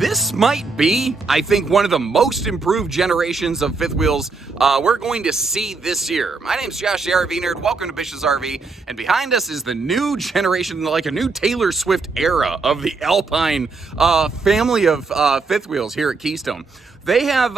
This might be, I think, one of the most improved generations of fifth wheels we're going to see this year. My name's Josh, the RV Nerd. Welcome to Bish's RV. And behind us is the new generation, like a new Taylor Swift era of the Alpine family of fifth wheels here at Keystone. They have,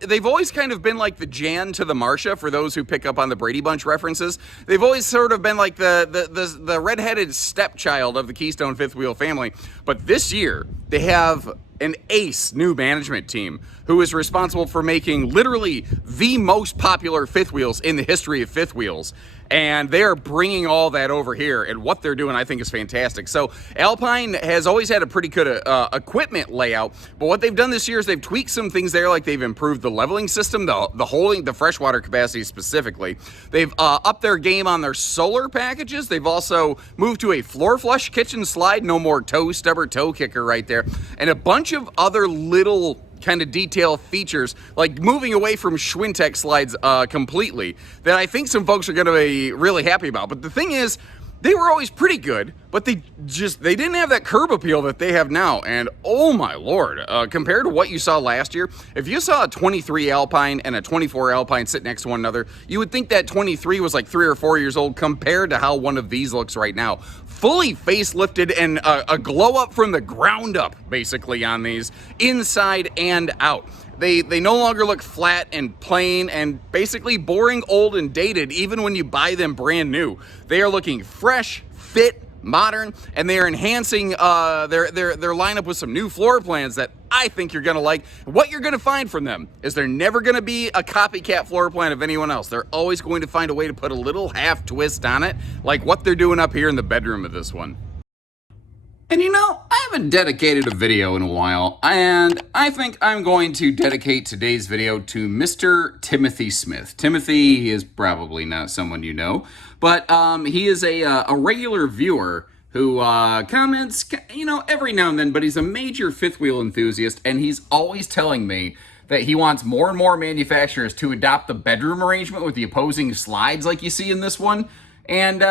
they've always kind of been like the Jan to the Marcia, for those who pick up on the Brady Bunch references. They've always sort of been like the redheaded stepchild of the Keystone fifth wheel family. But this year, they have an ace new management team who is responsible for making literally the most popular fifth wheels in the history of fifth wheels. And they are bringing all that over here, and what they're doing I think is fantastic. So Alpine has always had a pretty good equipment layout, but what they've done this year is they've tweaked some things there, like they've improved the leveling system, the holding, the freshwater capacity specifically. They've upped their game on their solar packages. They've also moved to a floor flush kitchen slide, no more toe stubber toe kicker right there, and a bunch of other little kind of detail features, like moving away from Schwintek slides completely, that I think some folks are going to be really happy about. But the thing is, they were always pretty good, but they didn't have that curb appeal that they have now. And oh my lord, compared to what you saw last year, if you saw a 23 Alpine and a 24 Alpine sit next to one another, you would think that 23 was like 3 or 4 years old compared to how one of these looks right now. Fully facelifted and a glow up from the ground up, basically, on these, inside and out. They no longer look flat and plain and basically boring, old, and dated, even when you buy them brand new. They are looking fresh, fit, modern, and they are enhancing their lineup with some new floor plans that I think you're gonna like. What you're gonna find from them is they're never gonna be a copycat floor plan of anyone else. They're always going to find a way to put a little half twist on it, like what they're doing up here in the bedroom of this one. And you know, I haven't dedicated a video in a while, and I think I'm going to dedicate today's video to Mr. Timothy Smith. Timothy is probably not someone you know, but he is a regular viewer who comments, you know, every now and then, but he's a major fifth wheel enthusiast, and he's always telling me that he wants more and more manufacturers to adopt the bedroom arrangement with the opposing slides like you see in this one. And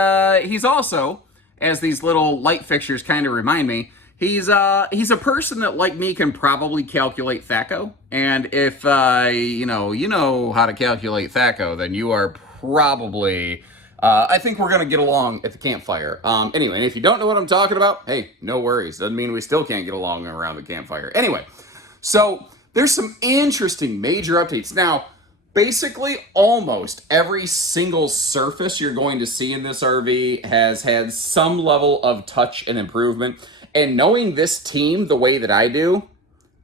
he's also, as these little light fixtures kind of remind me, he's a person that, like me, can probably calculate THACO. And if you know how to calculate THACO, then you are probably, I think we're gonna get along at the campfire. Anyway, and if you don't know what I'm talking about, hey, no worries. Doesn't mean we still can't get along around the campfire. Anyway, so there's some interesting major updates now. Basically, almost every single surface you're going to see in this RV has had some level of touch and improvement. And knowing this team the way that I do,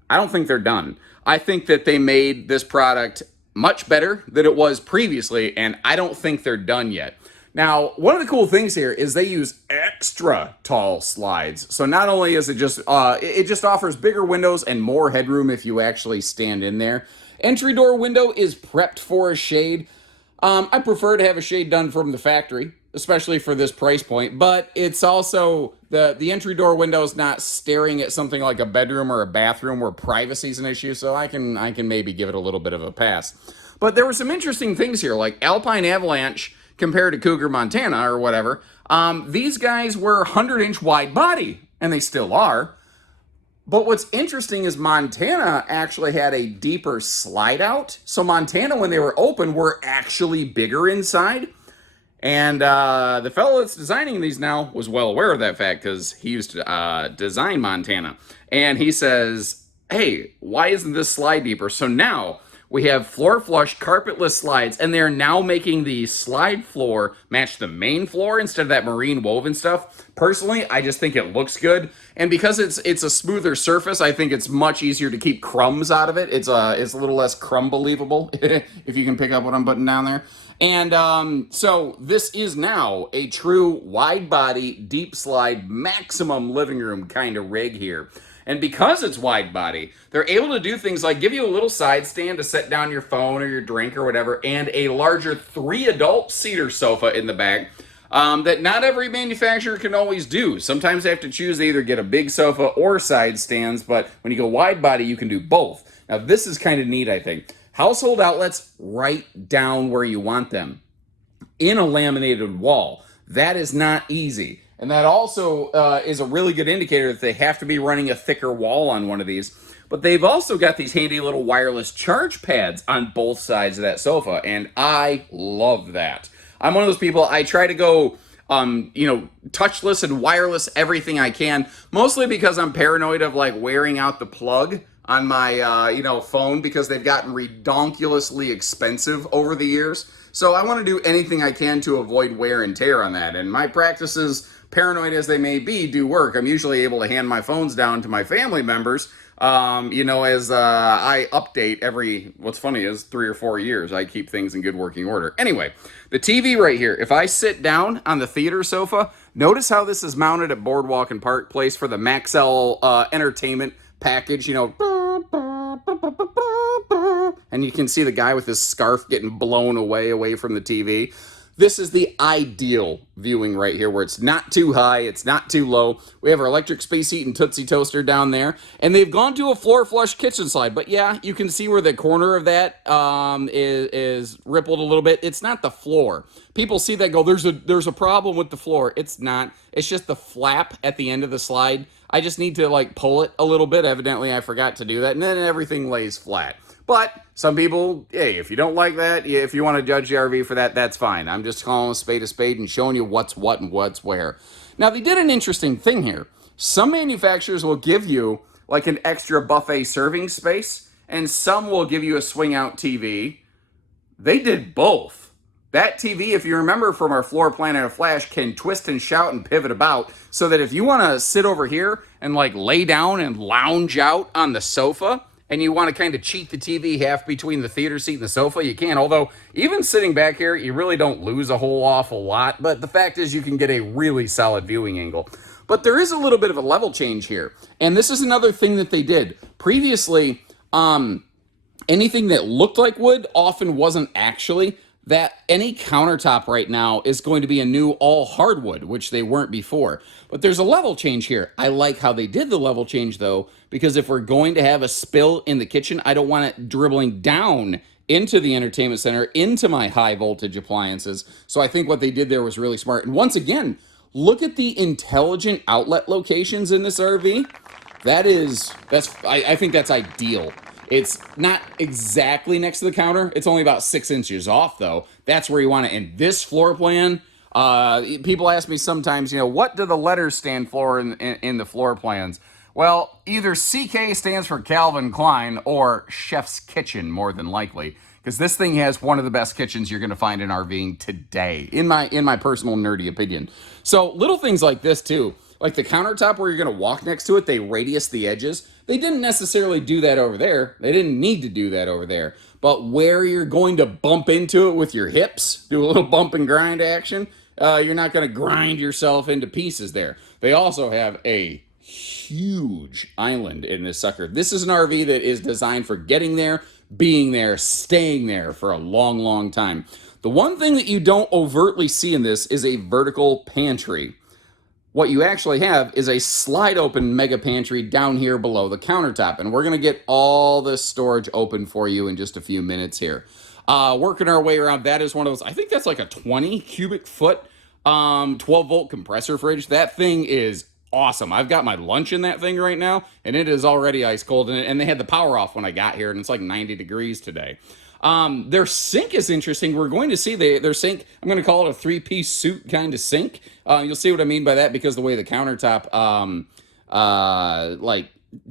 I don't think they're done. I think that they made this product much better than it was previously, and I don't think they're done yet. Now, one of the cool things here is they use extra tall slides. So not only is it just offers bigger windows and more headroom if you actually stand in there. Entry door window is prepped for a shade. I prefer to have a shade done from the factory, especially for this price point, but it's also, the entry door window is not staring at something like a bedroom or a bathroom where privacy is an issue, so I can maybe give it a little bit of a pass. But there were some interesting things here, like Alpine Avalanche compared to Cougar Montana or whatever. These guys were 100-inch wide body, and they still are. But what's interesting is Montana actually had a deeper slide out. So Montana, when they were open, were actually bigger inside. And the fellow that's designing these now was well aware of that fact because he used to design Montana. And he says, hey, why isn't this slide deeper? So now we have floor flush carpetless slides, and they're now making the slide floor match the main floor instead of that marine woven stuff. Personally, I just think it looks good, and because it's a smoother surface, I think it's much easier to keep crumbs out of it. It's a little less crumb-believable, if you can pick up what I'm putting down there. And so this is now a true wide-body, deep slide, maximum living room kind of rig here. And because it's wide body, they're able to do things like give you a little side stand to set down your phone or your drink or whatever, and a larger 3-adult cedar sofa in the back that not every manufacturer can always do. Sometimes they have to choose to either get a big sofa or side stands, but when you go wide body, you can do both. Now, this is kind of neat, I think. Household outlets right down where you want them in a laminated wall. That is not easy. And that also is a really good indicator that they have to be running a thicker wall on one of these. But they've also got these handy little wireless charge pads on both sides of that sofa, and I love that. I'm one of those people, I try to go, touchless and wireless everything I can, mostly because I'm paranoid of like wearing out the plug on my, phone, because they've gotten redonkulously expensive over the years. So I want to do anything I can to avoid wear and tear on that. And my practices, paranoid as they may be, do work. I'm usually able to hand my phones down to my family members, as I update what's funny is 3 or 4 years, I keep things in good working order. Anyway, the TV right here, if I sit down on the theater sofa, notice how this is mounted at Boardwalk and Park Place for the Maxell entertainment package, and you can see the guy with his scarf getting blown away from the TV. This is the ideal viewing right here, where it's not too high, it's not too low. We have our electric space heat and Tootsie Toaster down there, and they've gone to a floor flush kitchen slide. But yeah, you can see where the corner of that is rippled a little bit. It's not the floor. People see that, go, there's a problem with the floor. It's not. It's just the flap at the end of the slide. I just need to like pull it a little bit. Evidently, I forgot to do that, and then everything lays flat. But some people, hey, if you don't like that, if you want to judge the RV for that, that's fine. I'm just calling a spade and showing you what's what and what's where. Now, they did an interesting thing here. Some manufacturers will give you like an extra buffet serving space, and some will give you a swing out TV. They did both. That TV, if you remember from our floor plan in a flash, can twist and shout and pivot about, so that if you want to sit over here and like lay down and lounge out on the sofa, and you want to kind of cheat the TV half between the theater seat and the sofa, you can. Although, even sitting back here, you really don't lose a whole awful lot. But the fact is, you can get a really solid viewing angle. But there is a little bit of a level change here. And this is another thing that they did. Previously, anything that looked like wood often wasn't actually. That any countertop right now is going to be a new all hardwood, which they weren't before. But there's a level change here. I like how they did the level change, though, because if we're going to have a spill in the kitchen, I don't want it dribbling down into the entertainment center, into my high voltage appliances. So I think what they did there was really smart. And once again, look at the intelligent outlet locations in this RV. I think that's ideal. It's not exactly next to the counter. It's only about 6 inches off, though. That's where you want it. In this floor plan, people ask me sometimes, what do the letters stand for in the floor plans? Well, either CK stands for Calvin Klein or Chef's Kitchen, more than likely, because this thing has one of the best kitchens you're going to find in RVing today, in my personal nerdy opinion. So little things like this, too. Like the countertop where you're going to walk next to it, they radius the edges. They didn't necessarily do that over there. They didn't need to do that over there. But where you're going to bump into it with your hips, do a little bump and grind action, you're not going to grind yourself into pieces there. They also have a huge island in this sucker. This is an RV that is designed for getting there, being there, staying there for a long, long time. The one thing that you don't overtly see in this is a vertical pantry. What you actually have is a slide open mega pantry down here below the countertop. And we're going to get all this storage open for you in just a few minutes here. Working our way around, that is one of those, I think that's like a 20 cubic foot 12 volt compressor fridge. That thing is awesome. I've got my lunch in that thing right now, and it is already ice cold. And they had the power off when I got here, and it's like 90 degrees today. Their sink is interesting. We're going to see their sink, I'm going to call it a 3-piece suit kind of sink. You'll see what I mean by that because the way the countertop,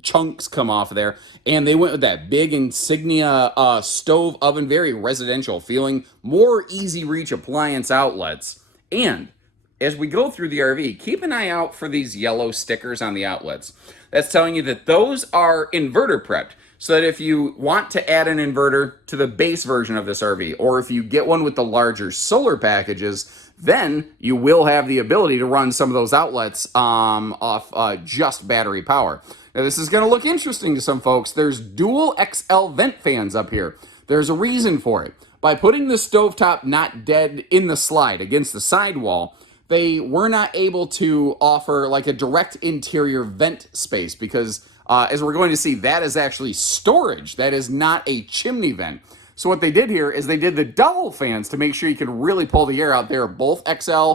chunks come off of there. And they went with that big Insignia stove oven, very residential feeling, more easy reach appliance outlets. And as we go through the RV, keep an eye out for these yellow stickers on the outlets. That's telling you that those are inverter prepped. So that if you want to add an inverter to the base version of this RV, or if you get one with the larger solar packages, then you will have the ability to run some of those outlets off just battery power. Now, this is going to look interesting to some folks. There's dual XL vent fans up here. There's a reason for it. By putting the stovetop not dead in the slide against the sidewall, they were not able to offer like a direct interior vent space because as we're going to see, that is actually storage. That is not a chimney vent. So what they did here is they did the double fans to make sure you can really pull the air out. They're both XL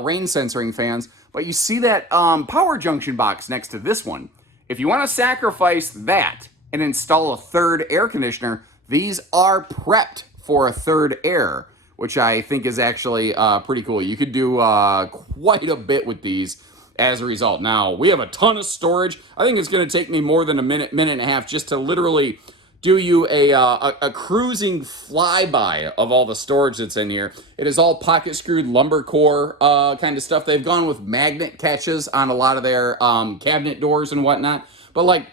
rain censoring fans, but you see that power junction box next to this one. If you want to sacrifice that and install a third air conditioner, these are prepped for a third air, which I think is actually pretty cool. You could do quite a bit with these as a result. Now, we have a ton of storage. I think it's going to take me more than a minute and a half just to literally do you a cruising flyby of all the storage that's in here. It is all pocket screwed lumber core kind of stuff. They've gone with magnet catches on a lot of their cabinet doors and whatnot. But like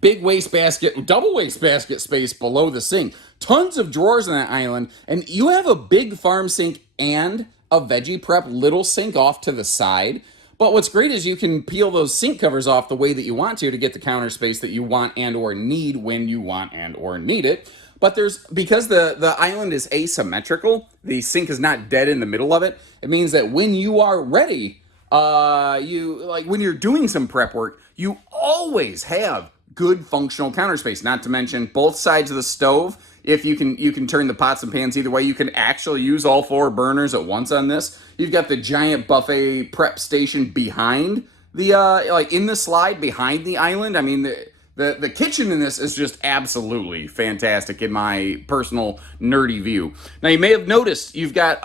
big wastebasket, double wastebasket space below the sink. Tons of drawers on that island. And you have a big farm sink and a veggie prep little sink off to the side. But what's great is you can peel those sink covers off the way that you want to get the counter space that you want and or need when you want and or need it. But because the island is asymmetrical, the sink is not dead in the middle of it. It means that when you are ready, when you're doing some prep work, you always have good functional counter space. Not to mention both sides of the stove. If you can turn the pots and pans either way, you can actually use all 4 burners at once on this. You've got the giant buffet prep station behind the in the slide behind the island. I mean, the kitchen in this is just absolutely fantastic in my personal nerdy view. Now you may have noticed you've got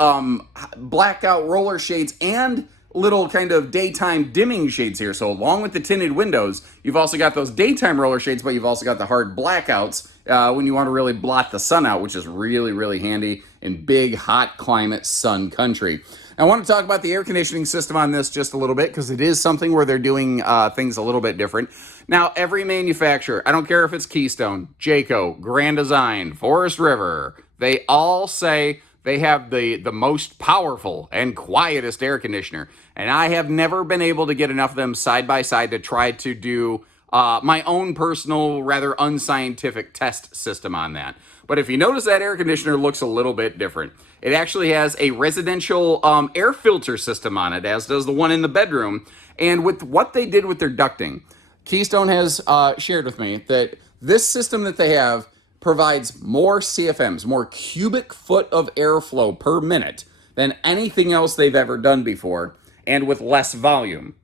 blackout roller shades and little kind of daytime dimming shades here. So along with the tinted windows, you've also got those daytime roller shades, but you've also got the hard blackouts when you want to really blot the sun out, which is really, really handy in big, hot climate sun country. I want to talk about the air conditioning system on this just a little bit because it is something where they're doing things a little bit different. Now, every manufacturer, I don't care if it's Keystone, Jayco, Grand Design, Forest River, they all say they have the most powerful and quietest air conditioner. And I have never been able to get enough of them side by side to try to do my own personal, rather unscientific test system on that. But if you notice, that air conditioner looks a little bit different. It actually has a residential air filter system on it, as does the one in the bedroom. And with what they did with their ducting, Keystone has shared with me that this system that they have provides more CFMs, more cubic foot of airflow per minute than anything else they've ever done before, and with less volume.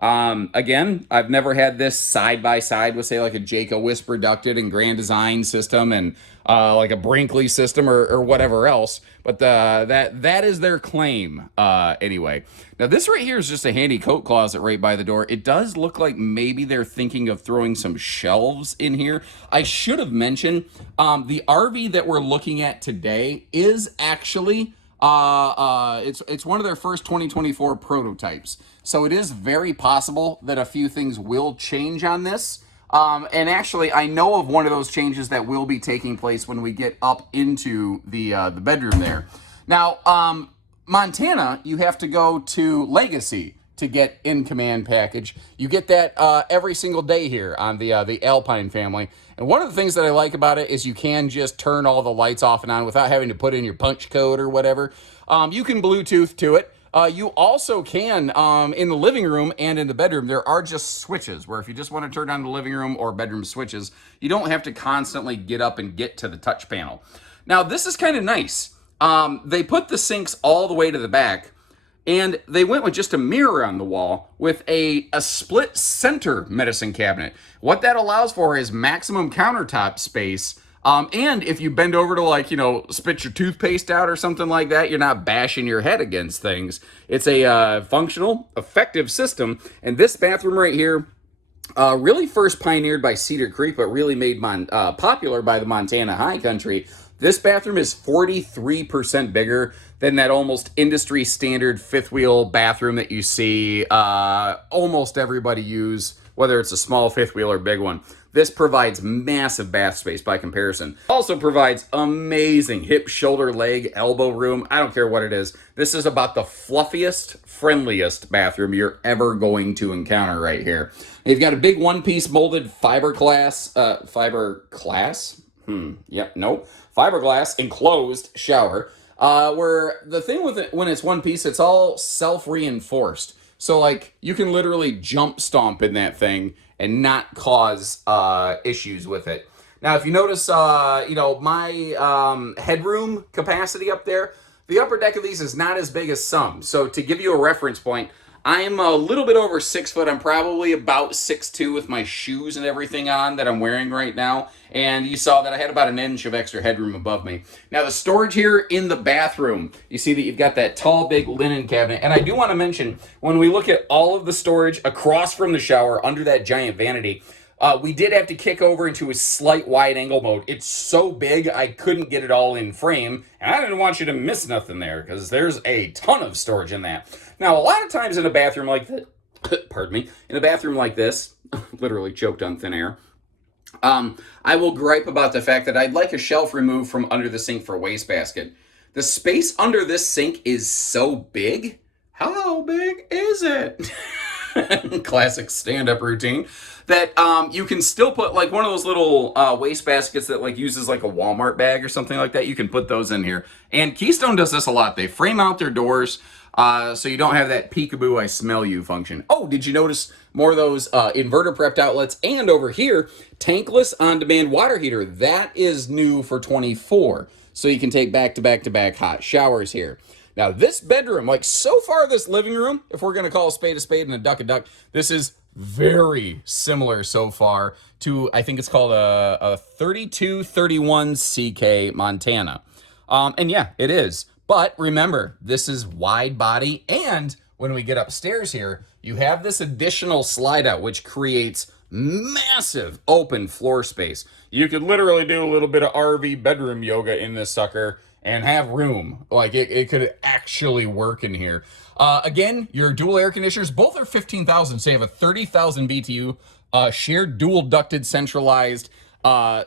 Again, I've never had this side by side with, say, like a Jayco Whisper ducted and Grand Design system and like a Brinkley system or whatever else, but that is their claim anyway. Now this right here is just a handy coat closet right by the door. It does look like maybe they're thinking of throwing some shelves in here. I should have mentioned the RV that we're looking at today is actually it's one of their first 2024 prototypes. So it is very possible that a few things will change on this. And actually, I know of one of those changes that will be taking place when we get up into the bedroom there. Now, Montana, you have to go to Legacy to get in-command package. You get that every single day here on the Alpine family. And one of the things that I like about it is you can just turn all the lights off and on without having to put in your punch code or whatever. You can Bluetooth to it. You also can, in the living room and in the bedroom, there are just switches where if you just want to turn on the living room or bedroom switches, you don't have to constantly get up and get to the touch panel. Now, this is kind of nice. They put the sinks all the way to the back, and they went with just a mirror on the wall with a split center medicine cabinet. What that allows for is maximum countertop space. And if you bend over to, like, spit your toothpaste out or something like that, you're not bashing your head against things. It's a functional, effective system. And this bathroom right here, really first pioneered by Cedar Creek, but really made popular by the Montana High Country. This bathroom is 43% bigger than that almost industry standard fifth wheel bathroom that you see almost everybody use, whether it's a small fifth wheel or big one. This provides massive bath space by comparison. Also provides amazing hip, shoulder, leg, elbow room. I don't care what it is. This is about the fluffiest, friendliest bathroom you're ever going to encounter right here. You've got a big one-piece molded fiberglass enclosed shower. Where the thing with it, when it's one piece, it's all self-reinforced. So, like, you can literally jump stomp in that thing and not cause issues with it. Now, if you notice, my headroom capacity up there, the upper deck of these is not as big as some. So to give you a reference point, I'm a little bit over 6 foot. I'm probably about 6'2" with my shoes and everything on that I'm wearing right now. And you saw that I had about an inch of extra headroom above me. Now the storage here in the bathroom, you see that you've got that tall, big linen cabinet. And I do want to mention, when we look at all of the storage across from the shower under that giant vanity, we did have to kick over into a slight wide angle mode. It's so big, I couldn't get it all in frame, and I didn't want you to miss nothing there, because there's a ton of storage in that. Now, a lot of times in a bathroom like this, pardon me, in a bathroom like this, literally choked on thin air, I will gripe about the fact that I'd like a shelf removed from under the sink for a wastebasket. The space under this sink is so big. How big is it? Classic stand-up routine. That you can still put like one of those little waste baskets that like uses like a Walmart bag or something like that. You can put those in here. And Keystone does this a lot. They frame out their doors so you don't have that peekaboo I smell you function. Oh, did you notice more of those inverter prepped outlets? And over here, tankless on-demand water heater. That is new for 24. So you can take back-to-back-to-back hot showers here. Now this bedroom, like so far this living room, if we're going to call a spade and a duck, this is very similar so far to, I think it's called a 3303CK Montana. And yeah, it is. But remember, this is wide body, and when we get upstairs here, you have this additional slide out, which creates massive open floor space. You could literally do a little bit of RV bedroom yoga in this sucker and have room. Like it could actually work in here. Again, your dual air conditioners, both are 15,000, so you have a 30,000 BTU shared dual ducted centralized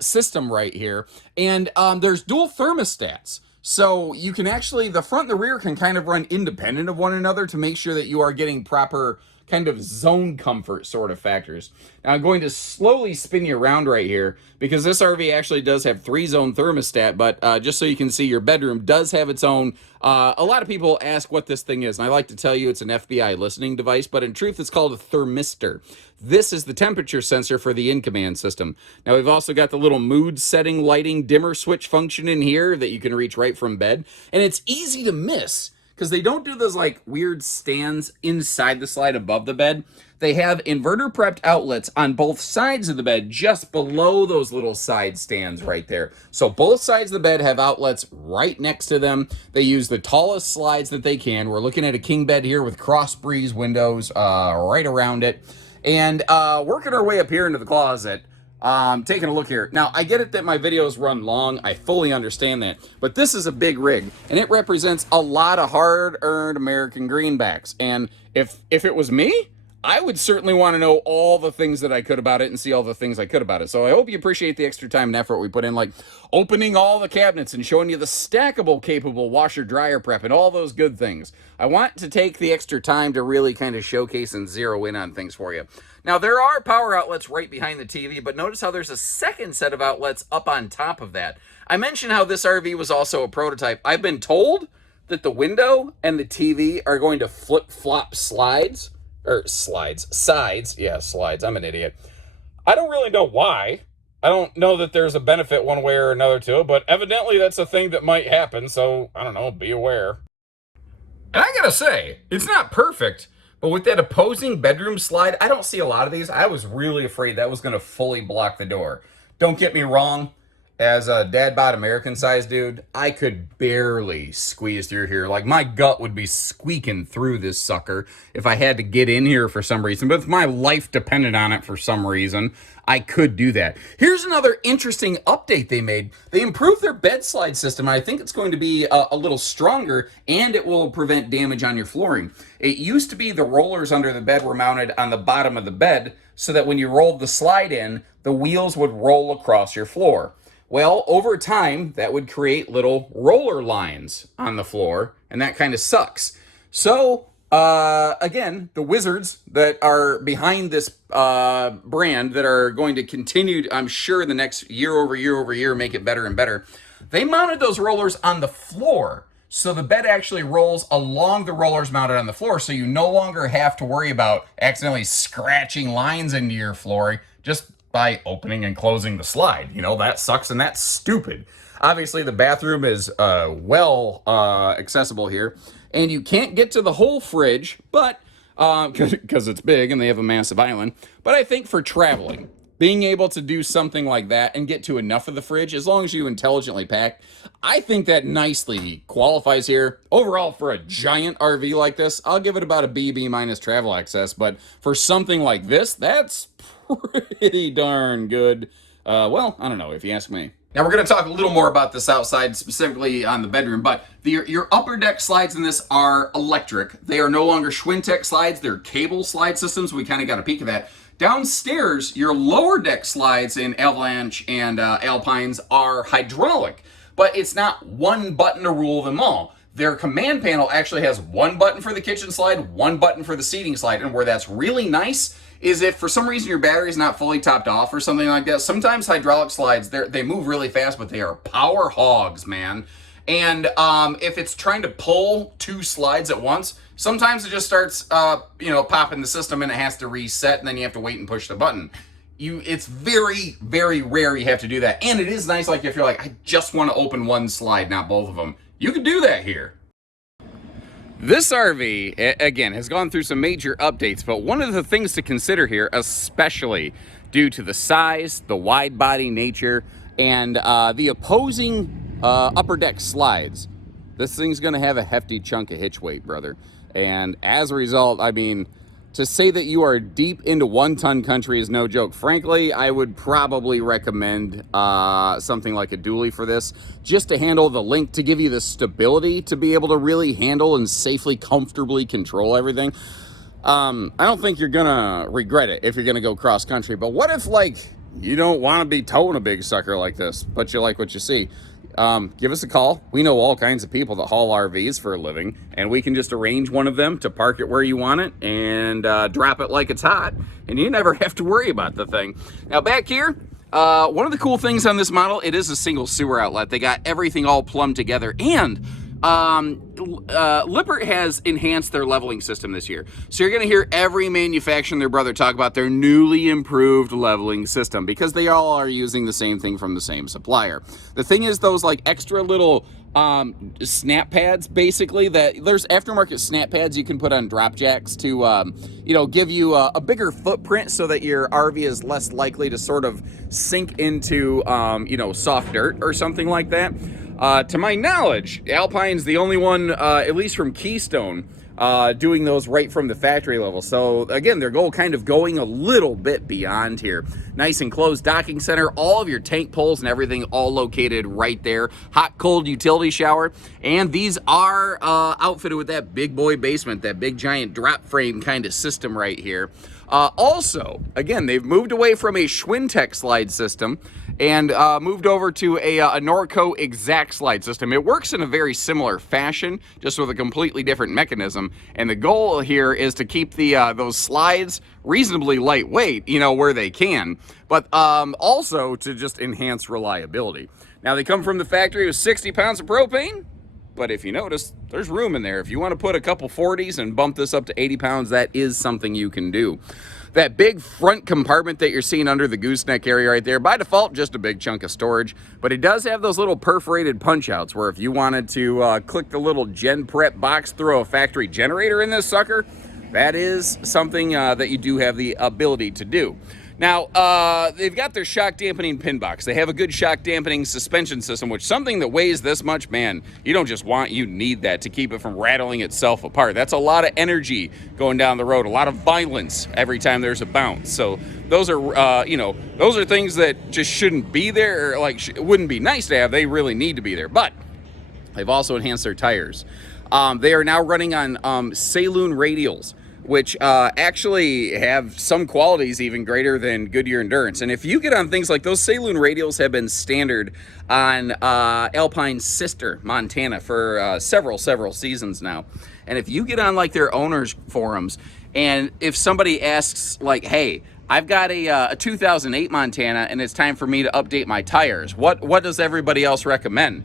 system right here. And there's dual thermostats. So you can actually, the front and the rear can kind of run independent of one another to make sure that you are getting proper kind of zone comfort sort of factors. Now I'm going to slowly spin you around right here because this RV actually does have 3-zone thermostat, but just so you can see, your bedroom does have its own. A lot of people ask what this thing is, and I like to tell you it's an FBI listening device, but in truth it's called a thermistor. This is the temperature sensor for the in-command system. Now we've also got the little mood setting lighting dimmer switch function in here that you can reach right from bed, and it's easy to miss because they don't do those like weird stands inside the slide above the bed. They have inverter prepped outlets on both sides of the bed, just below those little side stands right there. So both sides of the bed have outlets right next to them. They use the tallest slides that they can. We're looking at a king bed here with cross breeze windows right around it. And working our way up here into the closet, taking a look here. Now, I get it that my videos run long. I fully understand that. But this is a big rig, and it represents a lot of hard-earned American greenbacks. And if it was me, I would certainly want to know all the things that I could about it and see all the things I could about it. So I hope you appreciate the extra time and effort we put in, like opening all the cabinets and showing you the stackable, capable washer-dryer prep and all those good things. I want to take the extra time to really kind of showcase and zero in on things for you. Now, there are power outlets right behind the TV, but notice how there's a second set of outlets up on top of that. I mentioned how this RV was also a prototype. I've been told that the window and the TV are going to flip-flop sides. Yeah, slides. I'm an idiot. I don't really know why. I don't know that there's a benefit one way or another to it, but evidently that's a thing that might happen, so I don't know, be aware. And I gotta say, it's not perfect, but with that opposing bedroom slide, I don't see a lot of these. I was really afraid that was gonna fully block the door. Don't get me wrong, as a dad bod American size dude, I could barely squeeze through here. Like my gut would be squeaking through this sucker if I had to get in here for some reason. But if my life depended on it for some reason, I could do that. Here's another interesting update they made. They improved their bed slide system. I think it's going to be a little stronger, and it will prevent damage on your flooring. It used to be the rollers under the bed were mounted on the bottom of the bed so that when you rolled the slide in, the wheels would roll across your floor. Well, over time, that would create little roller lines on the floor, and that kind of sucks. So, again, the wizards that are behind this brand that are going to continue, I'm sure, the next year over year, make it better and better, they mounted those rollers on the floor. So the bed actually rolls along the rollers mounted on the floor, so you no longer have to worry about accidentally scratching lines into your floor. Just by opening and closing the slide. You know, that sucks and that's stupid. Obviously, the bathroom is accessible here, and you can't get to the whole fridge, but because it's big and they have a massive island. But I think for traveling, being able to do something like that and get to enough of the fridge, as long as you intelligently pack, I think that nicely qualifies here. Overall, for a giant RV like this, I'll give it about a B minus travel access. But for something like this, that's pretty darn good. Well, I don't know, if you ask me. Now we're going to talk a little more about this outside, specifically on the bedroom, but your upper deck slides in this are electric. They are no longer Schwintek slides, they're cable slide systems. We kind of got a peek of that. Downstairs, your lower deck slides in Avalanche and Alpines are hydraulic, but it's not one button to rule them all. Their command panel actually has one button for the kitchen slide, one button for the seating slide, and where that's really nice is if for some reason your battery is not fully topped off or something like that. Sometimes hydraulic slides, they move really fast, but they are power hogs, man. And if it's trying to pull two slides at once, sometimes it just starts, popping the system and it has to reset, and then you have to wait and push the button. It's very, very rare you have to do that. And it is nice, like if you're like, I just want to open one slide, not both of them. You can do that here. This RV, again, has gone through some major updates, but one of the things to consider here, especially due to the size, the wide body nature, and the opposing upper deck slides, this thing's going to have a hefty chunk of hitch weight, brother. And as a result, I mean, to say that you are deep into 1-ton country is no joke. Frankly, I would probably recommend something like a dually for this, just to handle the link, to give you the stability to be able to really handle and safely, comfortably control everything. I don't think you're gonna regret it if you're gonna go cross country, but what if, like, you don't want to be towing a big sucker like this, but you like what you see? Give us a call. We know all kinds of people that haul RVs for a living, and we can just arrange one of them to park it where you want it and drop it like it's hot, and you never have to worry about the thing. Now back here, one of the cool things on this model, it is a single sewer outlet. They got everything all plumbed together, and Lippert has enhanced their leveling system this year. So you're going to hear every manufacturer and their brother talk about their newly improved leveling system, because they all are using the same thing from the same supplier. The thing is, those like extra little snap pads, basically, that there's aftermarket snap pads you can put on drop jacks to give you a bigger footprint so that your RV is less likely to sort of sink into soft dirt or something like that. To my knowledge, Alpine's the only one, at least from Keystone, doing those right from the factory level. So again, their goal kind of going a little bit beyond here. Nice enclosed docking center, all of your tank poles and everything all located right there. Hot, cold utility shower. And these are outfitted with that big boy basement, that big giant drop frame kind of system right here. Also, again, they've moved away from a Schwintek slide system and moved over to a Norco exact slide system. It works in a very similar fashion, just with a completely different mechanism. And the goal here is to keep the those slides reasonably lightweight, where they can, but also to just enhance reliability. Now, they come from the factory with 60 pounds of propane, but if you notice, there's room in there. If you want to put a couple 40s and bump this up to 80 pounds, that is something you can do. That big front compartment that you're seeing under the gooseneck area right there, by default, just a big chunk of storage, but it does have those little perforated punch outs where if you wanted to click the little gen prep box, throw a factory generator in this sucker, that is something that you do have the ability to do. Now, they've got their shock dampening pin box. They have a good shock dampening suspension system, which something that weighs this much, man, you don't just want, you need that to keep it from rattling itself apart. That's a lot of energy going down the road, a lot of violence every time there's a bounce. So those are, those are things that just shouldn't be there, or like wouldn't be nice to have. They really need to be there. But they've also enhanced their tires. They are now running on Saloon radials, which actually have some qualities even greater than Goodyear Endurance. And if you get on things like those, Saloon radials have been standard on Alpine's sister, Montana, for several seasons now. And if you get on like their owners forums, and if somebody asks like, hey, I've got a 2008 Montana and it's time for me to update my tires, what does everybody else recommend?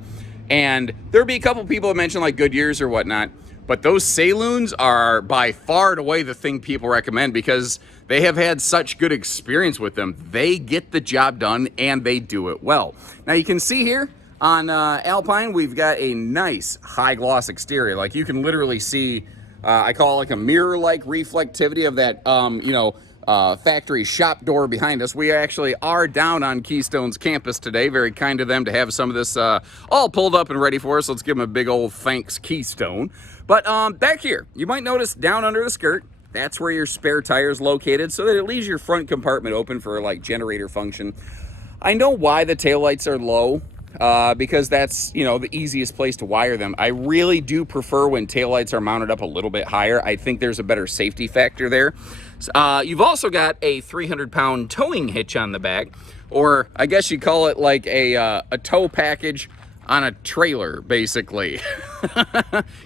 And there'll be a couple people that mention like Goodyears or whatnot. But those Saloons are by far and away the thing people recommend because they have had such good experience with them. They get the job done and they do it well. Now you can see here on Alpine, we've got a nice high gloss exterior. Like you can literally see, I call it like a mirror-like reflectivity of that, factory shop door behind us. We actually are down on Keystone's campus today. Very kind of them to have some of this all pulled up and ready for us. Let's give them a big old thanks, Keystone. But back here, you might notice down under the skirt, that's where your spare tire is located, so that it leaves your front compartment open for like generator function. I know why the taillights are low, because that's, the easiest place to wire them. I really do prefer when taillights are mounted up a little bit higher. I think there's a better safety factor there. You've also got a 300-pound towing hitch on the back, or I guess you call it like a tow package on a trailer, basically.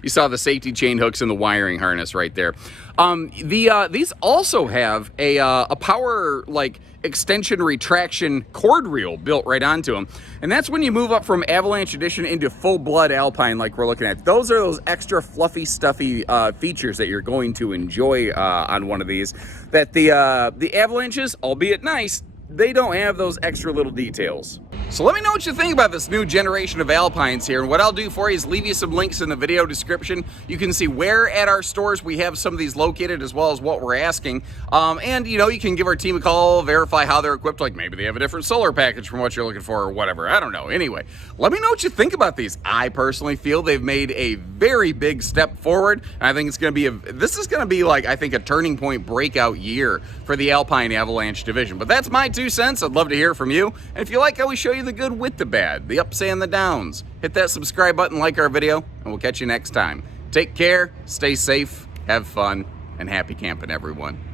You saw the safety chain hooks and the wiring harness right there. These also have a power extension retraction cord reel built right onto them, and that's when you move up from Avalanche Edition into full-blood Alpine like we're looking at. Those are those extra fluffy, stuffy features that you're going to enjoy on one of these. That the Avalanches, albeit nice, they don't have those extra little details. So let me know what you think about this new generation of Alpines here, and what I'll do for you is leave you some links in the video description. You can see where at our stores we have some of these located, as well as what we're asking. And you can give our team a call, verify how they're equipped, like maybe they have a different solar package from what you're looking for or whatever. I don't know. Anyway, let me know what you think about these. I personally feel they've made a very big step forward. And I think it's going to be this is going to be I think a turning point breakout year for the Alpine Avalanche division. But that's my 2 cents. I'd love to hear from you. And if you like how we show you the good with the bad, the ups and the downs, hit that subscribe button, like our video, and we'll catch you next time. Take care, stay safe, have fun, and happy camping, everyone.